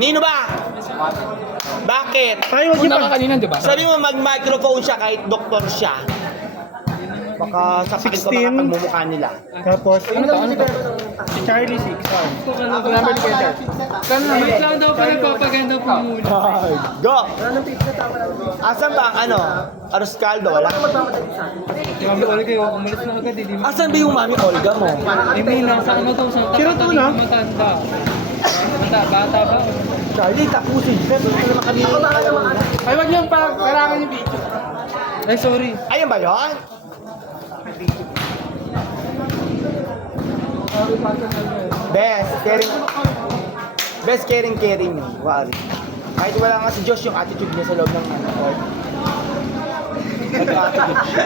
Nino ba? Bakit? Tayo, wag niyo pa kanina, di ba? Sabi mo mag-microphone siya kahit doktor siya. Baka sasakin ko 16. mga pagmumukha nila. Tapos, ano to? Si Charlie 6. Number 20. Wait lang daw po, nagpapaganda po muna. Go! Asan ba ang ano? Aros caldo? Wala? Si Mami Olga, umalis na agad, hindi mo. Asan ba yung mami Olga mo? Hindi lang, sa ano to, sa Sino to, no? matanda. Bata ba? Charlie, tapusin. Pero ano naman kami? Ay, wag niyang kailangan yung video. Ay, sorry. Ayun ba yun? Best caring mo. Wari. Kahit wala nga si Josh yung attitude niya sa loob ng ano. Attitude siya.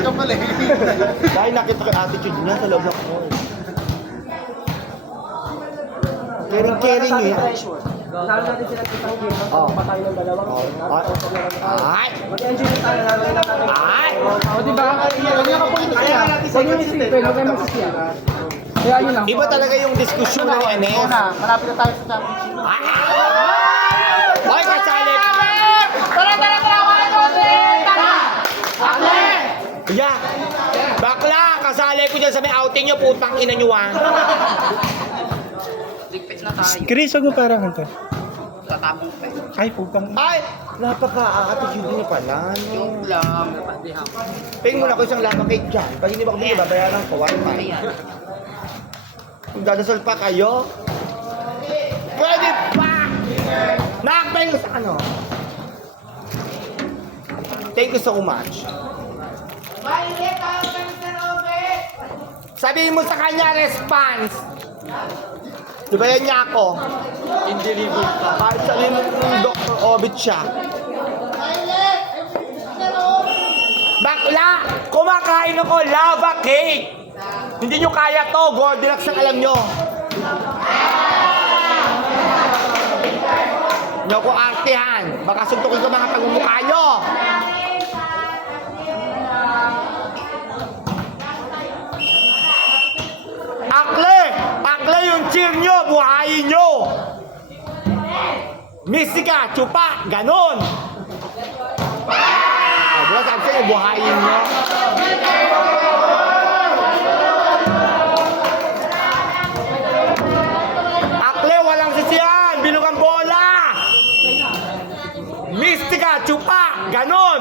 Ito pala eh. Dahil nakita ko yung attitude niya sa loob ng mall. Caring eh. Saan natin sila kitang game, magpapapa tayo ng dalawang Ay! mag-enjoy na tayo natin natin. Ay! O diba, kaya huwag yung isipin, huwag kayo magsisiyan. Kaya yun lang. Iba talaga yung diskusyon ng NS. Una, malapit na tayo sa championship. Hoy, kasali! Yeah. Bakla, kasali ko dyan sa may outing nyo, putang ina nyo ah. Chris, wag mo parang ito. Ay, putang. Ay! Napaka-attitude niyo pala. Yung lang. Ping muna ko isang lava cake dyan. Pag hindi ba kami babayaran ko, wifi. Kung dadasal pa kayo, pwede pa! Nakapeng sa ano? Thank you so much. Sabihin mo sa kanya, response. Dibayan niya ako. Indelible ka. Kahit sabihin mo kung Dr. Obit siya. Bakla! Kumakain ako lava cake! Hindi nyo kaya to. Goldilocks ang alam nyo. Nyo ko artihan. Baka suntukin ko mga pagmumukha nyo. Akle! Akle yung cheer nyo! Buhayin nyo! Mistika! Chupa! Ganon! Diba sabi sa'yo, buhayin nyo? Akle! Walang sisiyan! Bilog ang bola! Mistika! Chupa! Ganon!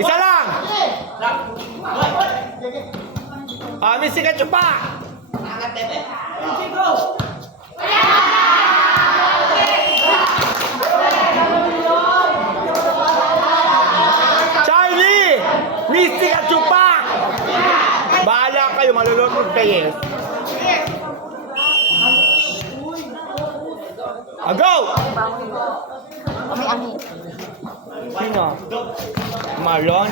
Isa lang! Mistika Chupa! Charlie! Mistika Chupa! Bahala kayo, malulunod kayo. Go! Sino? Marlon?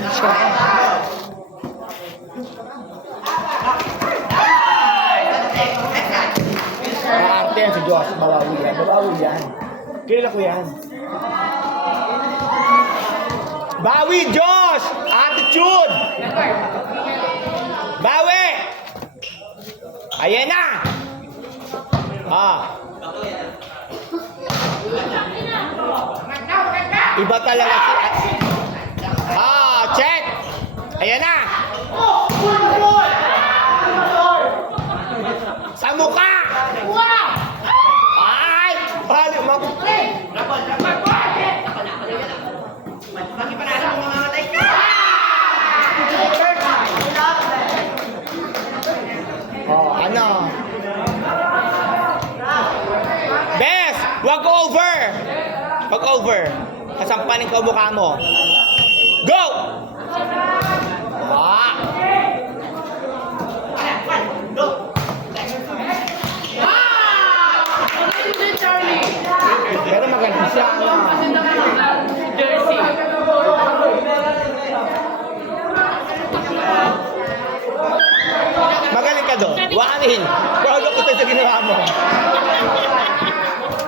Maarte yan si Diyos. Babawi yan. Babawi yan. Kilala ko yan. Bawi, Diyos! Attitude! Bawi! Ayan na! Iba talaga si... check! Ayan na! Sa mukha! Ay! Bali, ano? Bes! Wag over! Wag over! Kasampanin ko mukha mo. Go! Pero maganda siya. Jersey. Magaling ka doon. Wanin. Proud ako sa ginawa mo.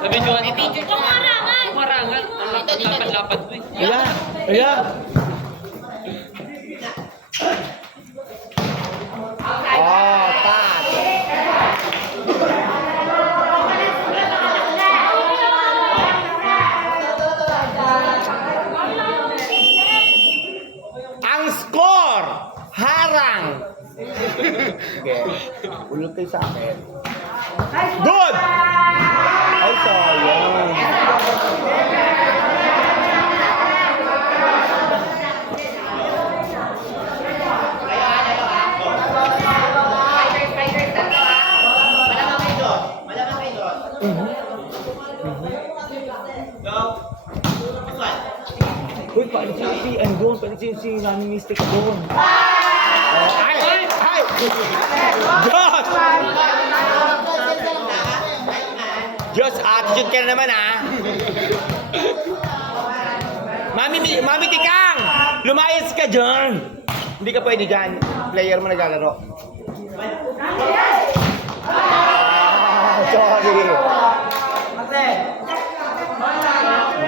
Nabidyoan ito. Marangal. Ang lapad-lapad mo eh. Ayan. Ayan. Tat. Ulog kayo sa akin. Good! Ay, sayang. Uy, paano si doon? Paano si Nani Mystic doon? Ay! Ay! Diyos! Diyos, attitude ka na naman, ha? Mami Tikang! Lumayas ka dyan! Hindi ka pwede dyan. Player mo naglalaro. Sorry.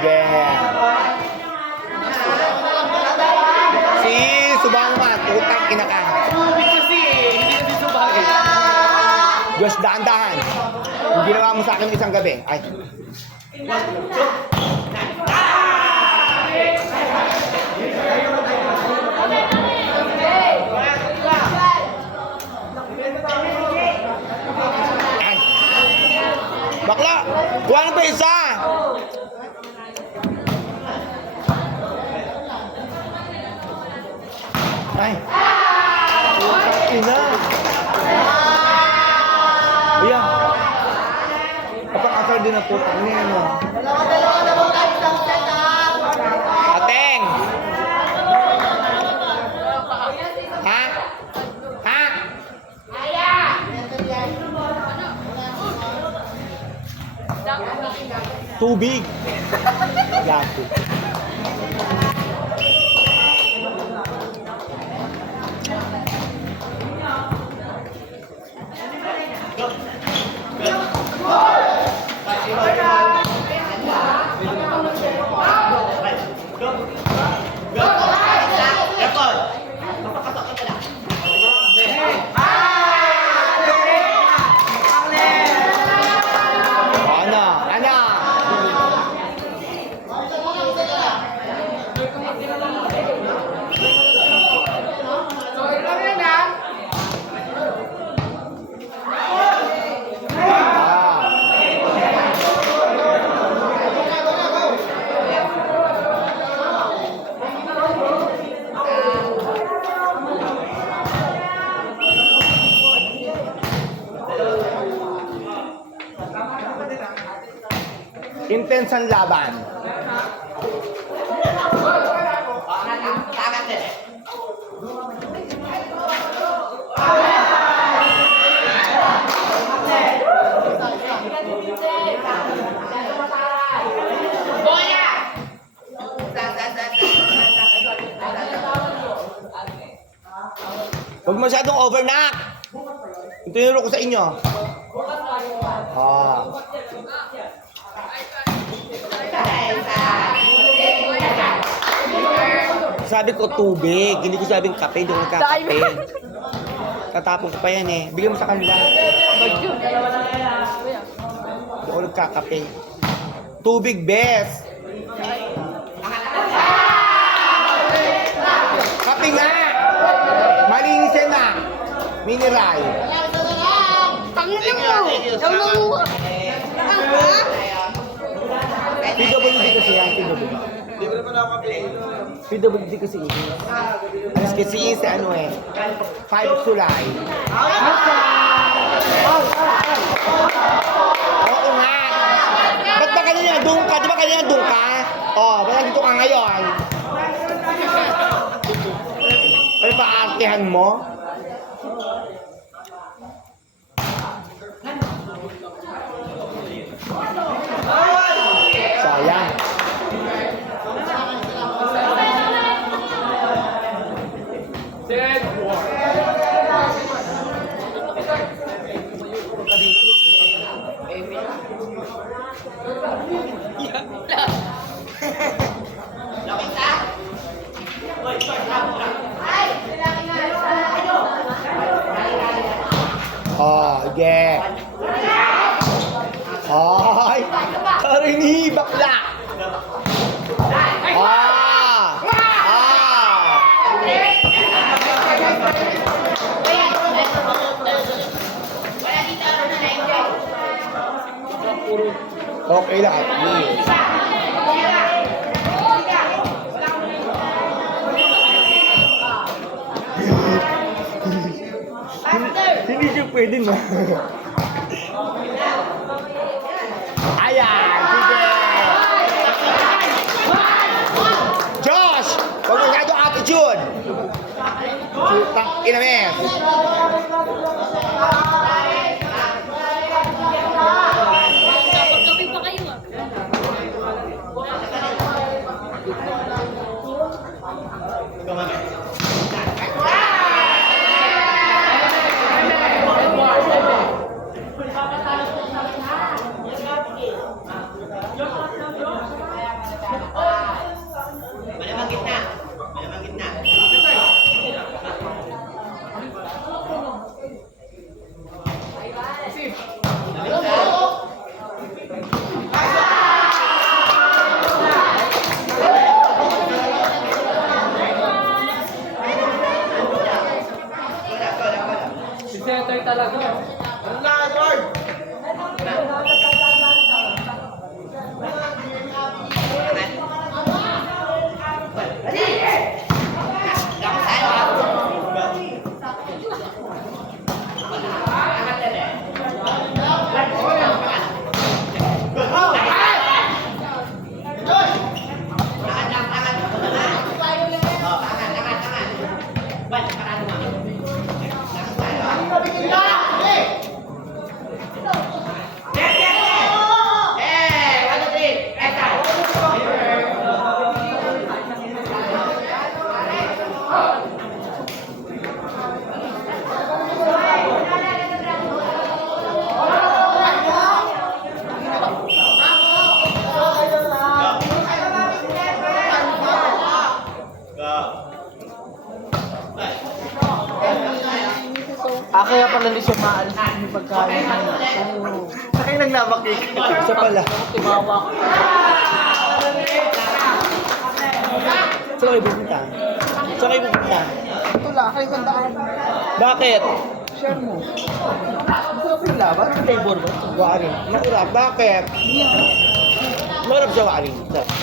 Yeah. Si Subangma, utang ina ka. Hindi subagay. Diyos, dahan-dahan. Yung ginawa mo sa akin isang gabi. Ay. Ay. Bakla! Kuha na pa isa! Ay! Ina! Ayan! Kapag-akal din ang putang niya, no? Ateng! Ha? Ha? Tubig! Gato. Ana! Intense ang laban. Huwag masyadong overknock. Ito yung ko sa inyo. Sabi ko tubig, hindi ko sabing kape, hindi ko nagkakape. Katapos pa yan eh. Bigyan mo sa kanila. Hindi ko nagkakape. Tubig, best. Kape nga! Malinis yan na. Mineral. PWD kasi yan, PWD. PWD kasi ito. Alas kasi sa ano eh, 5 July. Oo nga. Ba't ba kanina doon ka? Di ba kanina doon ka? Ba't nandito ka ngayon? Ay, paartehan mo? Sayang. Yeah. Ay! Tarini, bakla! Okay lang at least. Hindi siya pwede na. Ayan! Sige! Josh! Huwag mo gado attitude! Putang ina mes! Kapag-kapag pa kayo ah. Si Setoy talaga. Kaya pala li siya maalis yung pagkain. Sa kayo naglamakik. Isa pala. Tumawa ko. Saan kayo pupunta? Saan kayo pupunta? Ito lang, kayo kandaan. Bakit? Share mo. Ito ako yung laban, flavor ba? Waring. Maurap. Bakit? Maurap sa waring. Bakit?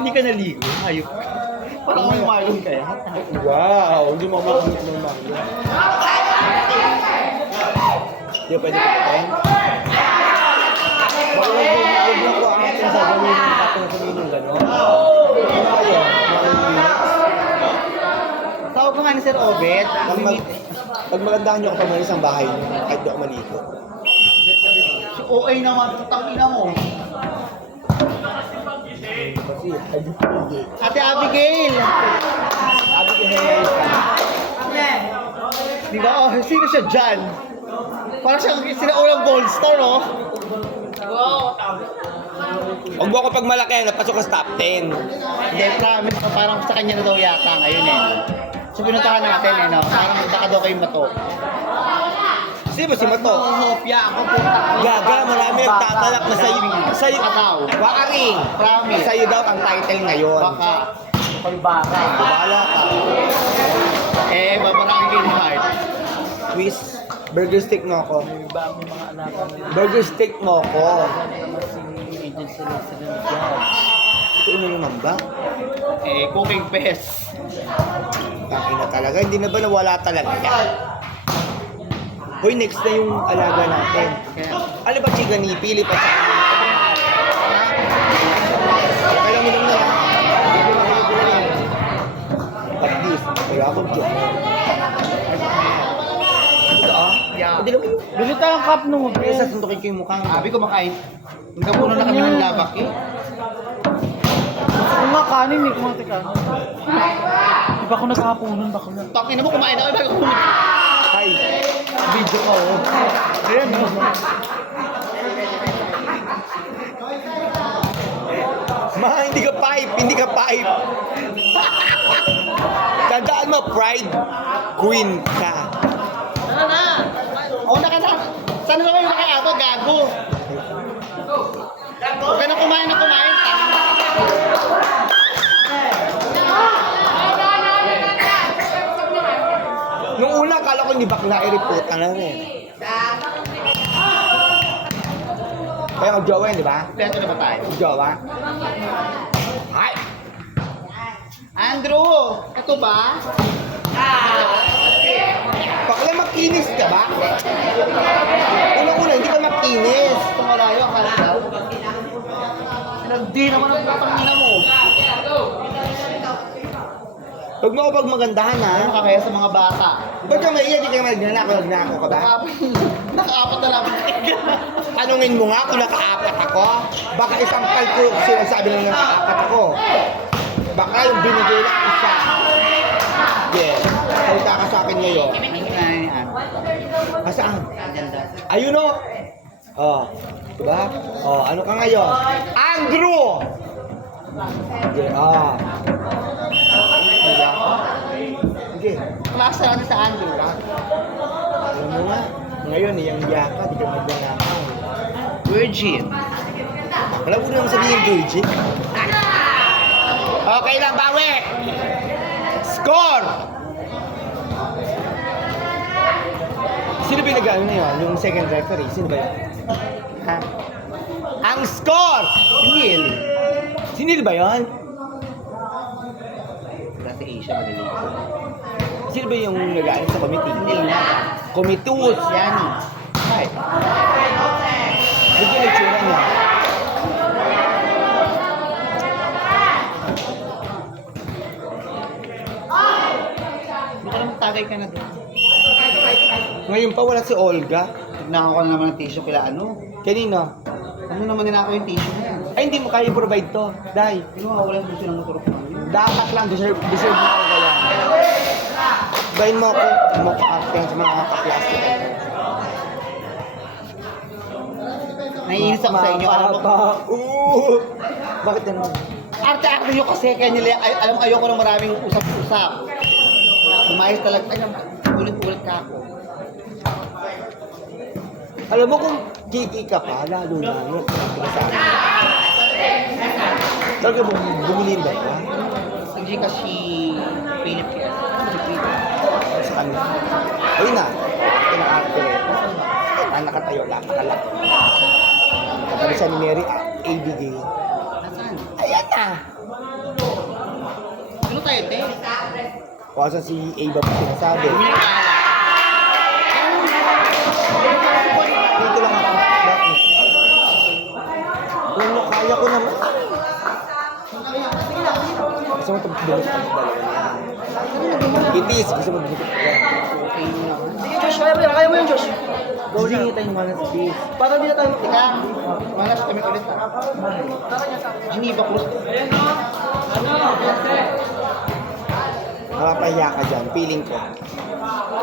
Hindi ka naligo, ayok. Parang may malong kaya. Wow! Hindi mo makamit ng mango. Hindi pwede pagkain. Baka huwag mo ko ang ating sasabihin ng tapos na sabihin ng gano'n. Ano kayo? Tawag ko nga ni Sir Obet. Pag magandaan niyo ako pamalis ang bahay niyo, kahit di ako maligo. Si OA naman, putang ina mo. Kasi, Ate Abigail! Abigail ka. Di ba? Oh, sino siya dyan? Parang siya sinaulang gold star, oh. Huwag mo ako pag malaki, napasok ka sa top 10. Hindi, promise ko parang sa kanya na daw yata ngayon eh. So pinuntahan natin eh, no? Parang magdaka daw kayong bato. Sino ba si Mato? Hopya ako puta. Gaga, marami nagtatalak na sa'yo. Sa'yo, Pataw. Wakaring. Promise. Sa'yo daw ang title ngayon. Baka. Palbaka. Bahala ka. Eh, babarangin kayo ni Heart. Quiz, burger steak mo ako. Iba ang mga anak ko. Burger steak mo ako. Naman si Agent Celeste ng Judge. Ito ano naman ba? Eh, cooking pest. Taki na talaga. Hindi na ba nawala talaga yan? Hoy, next na yung alaga natin. Ano ba chika ni Pili pa sa akin? Kailan mo lang na. At least, kaya ako dyan. Ito ah. Yeah. Pwede lang yun. Bili tayong cup nung Kaya sasundukin ko yung mukha mo. Sabi ko makain. Nagkapuno na kami ng labak eh. Kung nga kanin eh, kumati ka. Di ba ako nagkapunon ba ko na? Takin na mo, kumain ako, bago kumain. Hi. Video ko. Ayan, no? Ma, hindi ka pipe. Hindi ka pipe. Tandaan mo, pride queen ka. Tara na! Oo, nakata. Sana naman yung nakaabot, gago. Huwag ka na kumain na kumain. Tama. ni bakla i-report na rin. Kaya mag-jowa yun, di ba? Kompleto na ba tayo? Mag-jowa. Ay! Andrew! Ito ba? Bakla makinis ka ba? Una-una, hindi ka makinis. Ito malayo, akala daw. Hindi naman ang papangina mo. Huwag mo ako pagmagandahan, ha? Ano ka kaya sa mga bata? Ba't ka maiya? Di ka nagnanako ka ba? Nakaapat na lang. Tanungin mo nga kung nakaapat ako. Baka isang kalko sinasabi lang na nakaapat ako. Baka yung binigay lang isa. Yeah. Salita ka sa akin ngayon. Asaan? Ayun o. Oh. Diba? Oh, ano ka ngayon? Andrew! Yeah. Ah. Sige. Klase natin sa Andrew, ha? Alam mo nga. Ngayon, iyang yaka. Di ka magnanakaw. Virgin. Wala ko naman sabihin, Georgie. Okay lang, bawi! Score! Sino ba yung nag-ano na yun? Yung second referee? Sino ba yun? Ha? Ang score! Sinil. Sinil ba yun? Kasi Asia, madali. Sino ba yung nag-ano sa committee? Sinil na. Komitus! Yan. Ay. Bigyan yung tsura niya. Baka naman tagay ka na doon. Ngayon pa wala si Olga. Tignan ko na naman ng tissue kila ano. Kanino? Ano naman din ako yung tissue na yan? Ay, hindi mo kaya i-provide to. Dahil, Wala gusto ng motor ko. dapat lang, deserve mo ako kaya. Bayin mo ako, mukha sa mga kaplastic. Naiinis ako sa inyo. Alam mo, Bakit ganun? arte-arte nyo kasi. Kaya nila, alam mo, ayoko ng maraming usap-usap. Umayos talaga. Ay, ulit-ulit ka ako. Alam mo kung kiki ka pa, lalo na yun. Talaga bumili ba ka? Hindi kasi Philip Care. Sa kanila. Ayun na. Ito na arte rin. Nakatayo lang, nakalak. Nakalisan ni Mary Abigail. Nasaan? Ayan na! Ano tayo, te? O asan si Ava pa sinasabi? Bumili ka. Dito lang ako. Kung kaya ko naman. Gusto mo ito bumalik ang dalawa na. Itis, gusto mo bumalik. Okay na. Sige, Josh, kaya mo yan, Josh. Go lang. Hindi tayo malas this. Para hindi na tayo Teka, malas kami ulit. Geneva Cruz. Makapahiya ka dyan, feeling ko.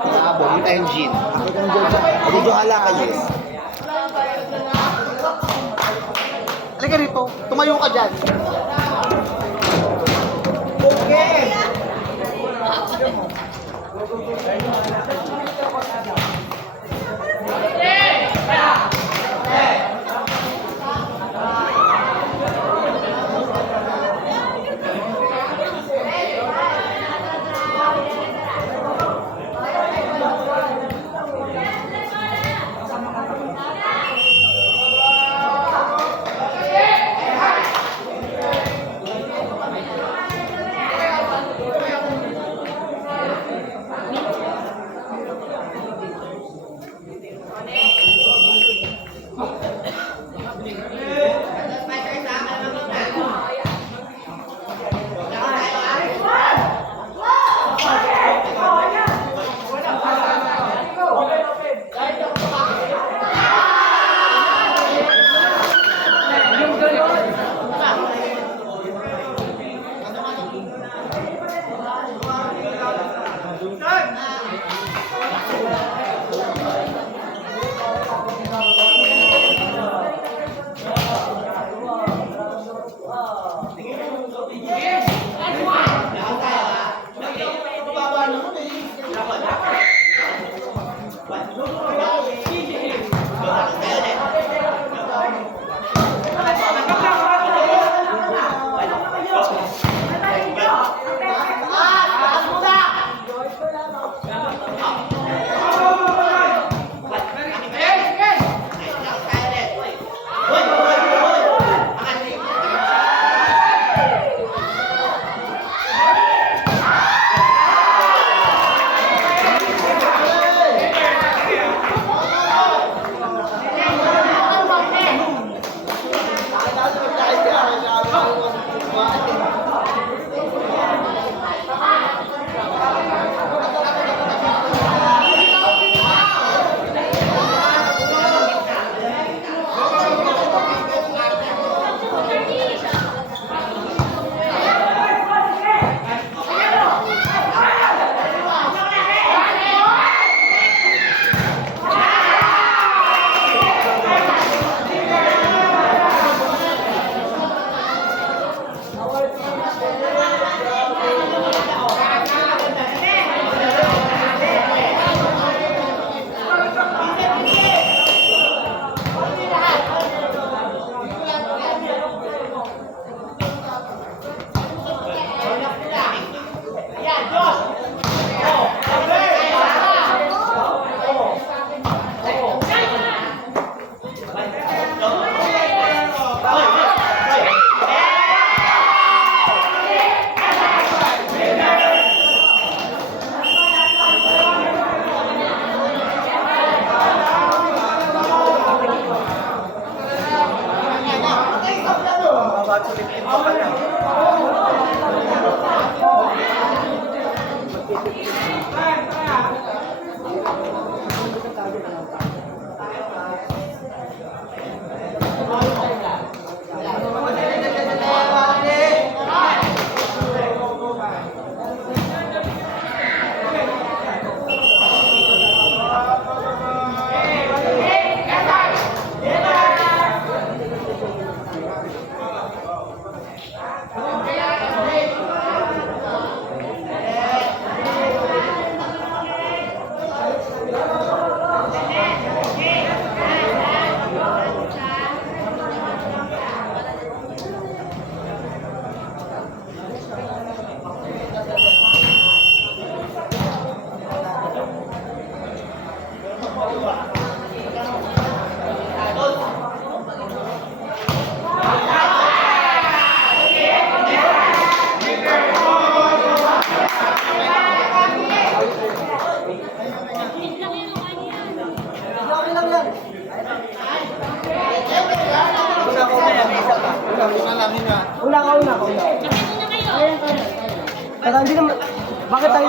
Tinabo, yung tayong gin. Ako kang George. Medyo hala ka, yes. Halika rito, tumayo ka dyan. Okay! Baka sumipin pa ka na. Una ka. Teka, hindi naman. Bakit tayo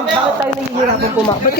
nahihirapan pumakbo? Ba't ka